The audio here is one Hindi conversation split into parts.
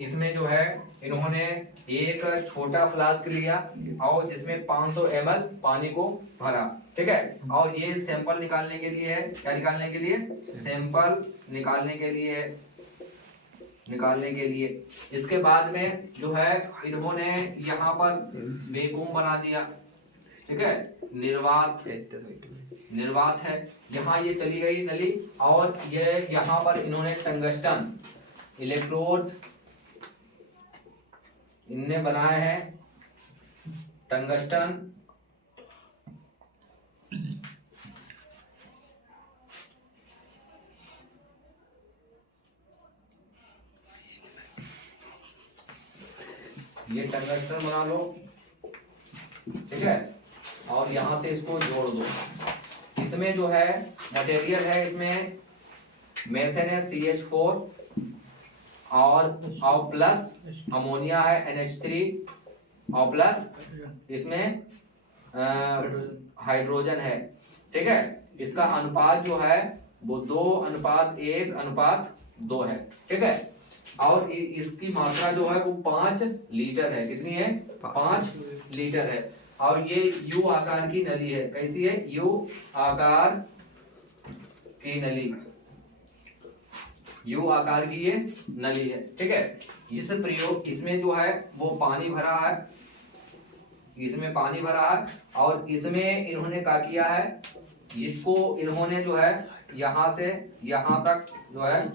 इसमें जो है इन्होंने एक छोटा फ्लास्क लिया और जिसमें 500 ml पानी को भरा, ठीक है। और ये सैंपल निकालने के लिए है, क्या निकालने के लिए? सैंपल निकालने के लिए। इसके बाद में जो है इन्होंने यहाँ पर वैक्यूम बना दिया, ठीक है। निर्वात है, यहाँ ये चली गई नली, और ये यहाँ पर इन्होंने टंगस्टन इलेक्ट्रोड इनने बनाए हैं, टंगस्टन ये टंगस्टन बना लो, ठीक है। और यहां से इसको जोड़ दो। इसमें जो है मटेरियल है, इसमें मेथेन है CH4 और प्लस अमोनिया है NH3 और प्लस इसमें हाइड्रोजन है, ठीक है। इसका अनुपात जो है वो 2:1:2 है, ठीक है। और इसकी मात्रा जो है वो 5 लीटर है। कितनी है? 5 लीटर है। और ये यू आकार की नली है। कैसी है? यू आकार की नली, यू आकार की ये नली है, ठीक है। इस प्रयोग इसमें जो है वो पानी भरा है, इसमें पानी भरा है, और इसमें इन्होंने क्या किया है, इसको इन्होंने जो है यहाँ से यहाँ तक जो है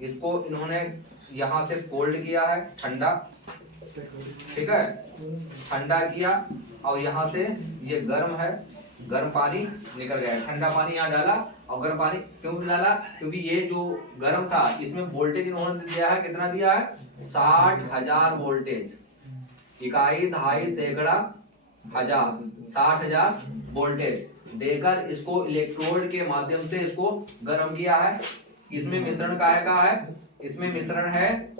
इसको इन्होंने यहाँ से कोल्ड किया है, ठंडा, ठीक है, ठंडा किया। और यहाँ से ये गर्म है, गर्म पानी निकल गया है। ठंडा पानी यहाँ डाला और गर्म पानी क्यों डाला? क्योंकि ये जो गर्म था इसमें वोल्टेज इन्होंने दिया है, कितना दिया है? 60,000 वोल्टेज, इकाई दहाई सैकड़ा हजार, 60,000 वोल्टेज देकर इसको इलेक्ट्रोड के माध्यम से इसको गर्म किया है। इसमें मिश्रण का है, इसमें मिश्रण है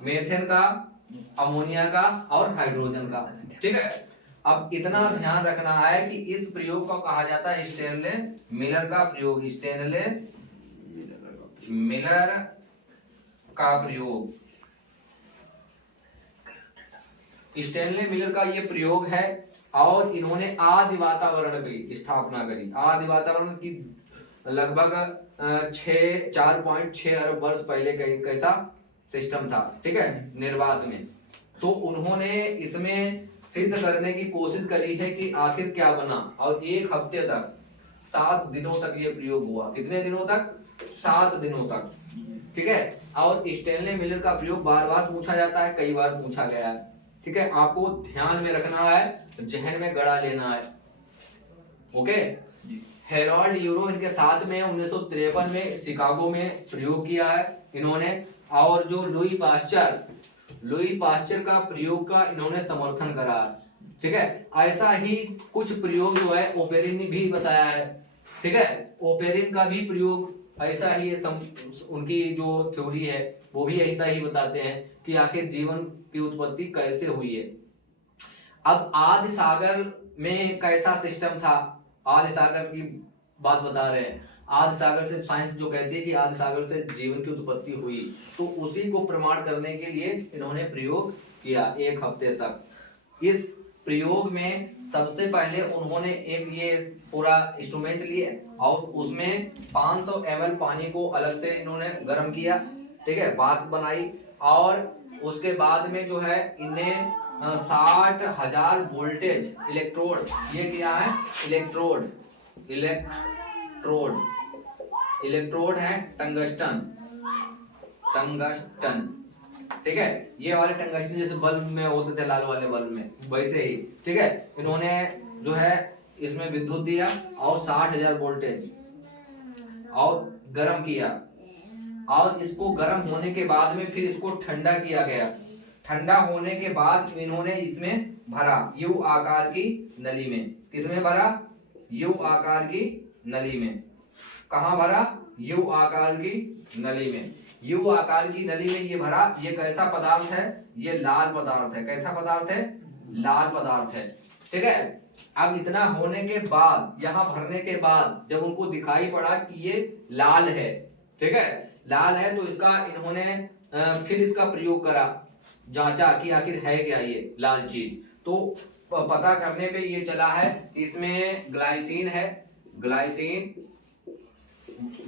मेथेन का, अमोनिया का और हाइड्रोजन का, ठीक है। अब इतना ध्यान रखना है कि इस प्रयोग को कहा जाता है स्टेनले मिलर का प्रयोग, स्टेनले मिलर का प्रयोग, स्टेनले मिलर का ये प्रयोग है। और इन्होंने आदि वातावरण की स्थापना करी। आदि वातावरण की लगभग 4.6 अरब वर्ष पहले कैसा सिस्टम था, ठीक है, निर्वात में। तो उन्होंने इसमें सिद्ध करने की कोशिश करी है कि आखिर क्या बना। और 1 हफ्ते तक, 7 दिनों तक ये प्रयोग हुआ। कितने दिनों तक? 7 दिनों तक, ठीक है। और स्टेनले मिलर का प्रयोग बार बार पूछा जाता है, कई बार पूछा गया है, ठीक है। आपको ध्यान में रखना है, जहन में गड़ा लेना है, ओके। हेरोल्ड यूरो इनके साथ में 1953 में शिकागो में प्रयोग किया है इन्होंने। और जो लुई पास्चर का प्रयोग का इन्होंने समर्थन करा, ठीक है। ऐसा ही कुछ प्रयोग जो है ओपेरिन ने भी बताया है, ठीक है। ओपेरिन का भी प्रयोग ऐसा ही है, उनकी जो थ्योरी है वो भी ऐसा ही बताते हैं कि आखिर जीवन की उत्पत्ति कैसे हुई है। अब आदि सागर में कैसा सिस्टम था, आदि सागर की बात बता रहे हैं। आदि सागर से साइंस जो कहती है कि आदि सागर से जीवन की उत्पत्ति हुई, तो उसी को प्रमाण करने के लिए इन्होंने प्रयोग किया 1 हफ्ते तक। इस प्रयोग में सबसे पहले उन्होंने एक ये पूरा इंस्ट्रूमेंट लिए और उसमें 500 ml पानी को अलग से इन्होंने गर्म किया, ठीक है, वाष्प बनाई। और उसके बाद में जो है इन्हें 60,000 वोल्टेज इलेक्ट्रोड, ये क्या है? इलेक्ट्रोड है टंगस्टन, ठीक है। ये वाले टंगस्टन जैसे बल्ब में होते थे, लाल वाले बल्ब में, वैसे ही, ठीक है। इन्होंने जो है इसमें विद्युत दिया और 60,000 वोल्टेज और गर्म किया। और इसको गर्म होने के बाद में फिर इसको ठंडा किया गया। ठंडा होने के बाद इन्होंने इसमें भरा यू आकार की नली में। किसमें भरा? यू आकार की नली में। कहाँ भरा? यू आकार की नली में। यू आकार की नली में ये भरा। ये कैसा पदार्थ है? ये लाल पदार्थ है। कैसा पदार्थ है? लाल पदार्थ है, ठीक है। अब इतना होने के बाद, यहाँ भरने के बाद जब उनको दिखाई पड़ा कि ये लाल है, ठीक है, लाल है, तो इसका इन्होंने फिर इसका प्रयोग करा, जांचा कि आखिर है क्या ये लाल चीज। तो पता करने पे ये चला है इसमें ग्लाइसिन है, ग्लाइसिन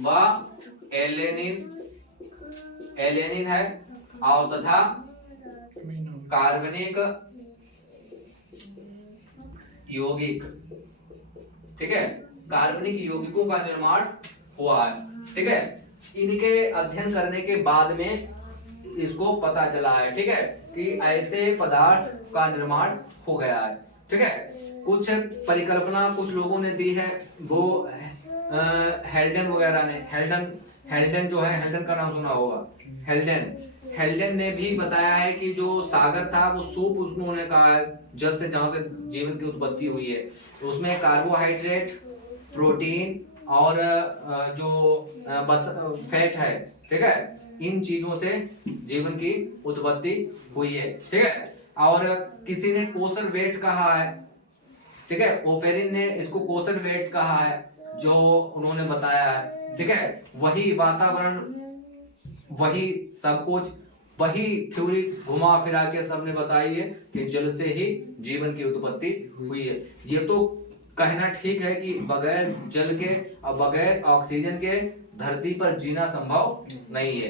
व एलेनिन है और तथा कार्बनिक यौगिक, ठीक है, कार्बनिक यौगिकों का निर्माण हुआ है, ठीक है। इनके अध्ययन करने के बाद में इसको पता चला है, ठीक है, कि ऐसे पदार्थ का निर्माण हो गया है, ठीक है। कुछ परिकल्पना कुछ लोगों ने दी है, वो हेल्डन वगैरह ने, हेल्डन जो है, हेल्डन का नाम सुना होगा, हेल्डन ने भी बताया है कि जो सागर था वो सूप उन्होंने कहा है, जल से जहां से जीवन की उत्पत्ति हुई है, उसमें कार्बोहाइड्रेट, प्रोटीन और जो बस फैट है, ठीक है, इन चीजों से जीवन की उत्पत्ति हुई है, ठीक है। और किसी ने कोसर वेट कहा है, ठीक है, ओपेरिन ने इसको कोसर वेट्स कहा है, जो उन्होंने बताया है, ठीक है। वही वातावरण, वही सब कुछ, वही थ्योरी घुमा फिरा के सबने बताई है कि जल से ही जीवन की उत्पत्ति हुई है। ये तो कहना ठीक है कि बगैर जल के और बगैर ऑक्सीजन के धरती पर जीना संभव नहीं है,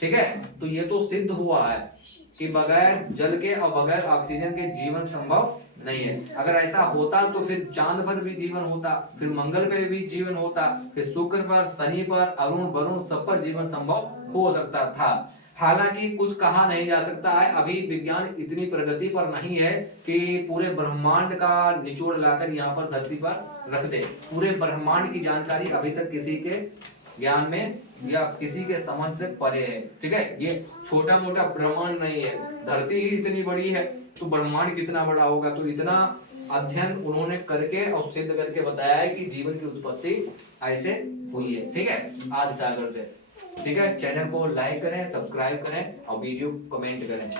ठीक है। तो ये तो सिद्ध हुआ है कि बगैर जल के और बगैर ऑक्सीजन के जीवन संभव नहीं है। अगर ऐसा होता तो फिर चांद पर भी जीवन होता, फिर मंगल पे भी जीवन होता, फिर शुक्र पर, शनि पर, अरुण वरुण सब पर जीवन संभव हो सकता था। हालांकि कुछ कहा नहीं जा सकता है, अभी विज्ञान इतनी प्रगति पर नहीं है कि पूरे ब्रह्मांड का निचोड़ लाकर यहाँ पर धरती पर रख दे। पूरे ब्रह्मांड की जानकारी अभी तक किसी के ज्ञान में या किसी के समझ से परे है, ठीक है। ये छोटा मोटा ब्रह्मांड नहीं है, धरती ही इतनी बड़ी है तो ब्रह्मांड कितना बड़ा होगा। तो इतना अध्ययन उन्होंने करके और सिद्ध करके बताया है कि जीवन की उत्पत्ति ऐसे हुई है, ठीक है, आदि सागर से, ठीक है। चैनल को लाइक करें, सब्सक्राइब करें और वीडियो कमेंट करें।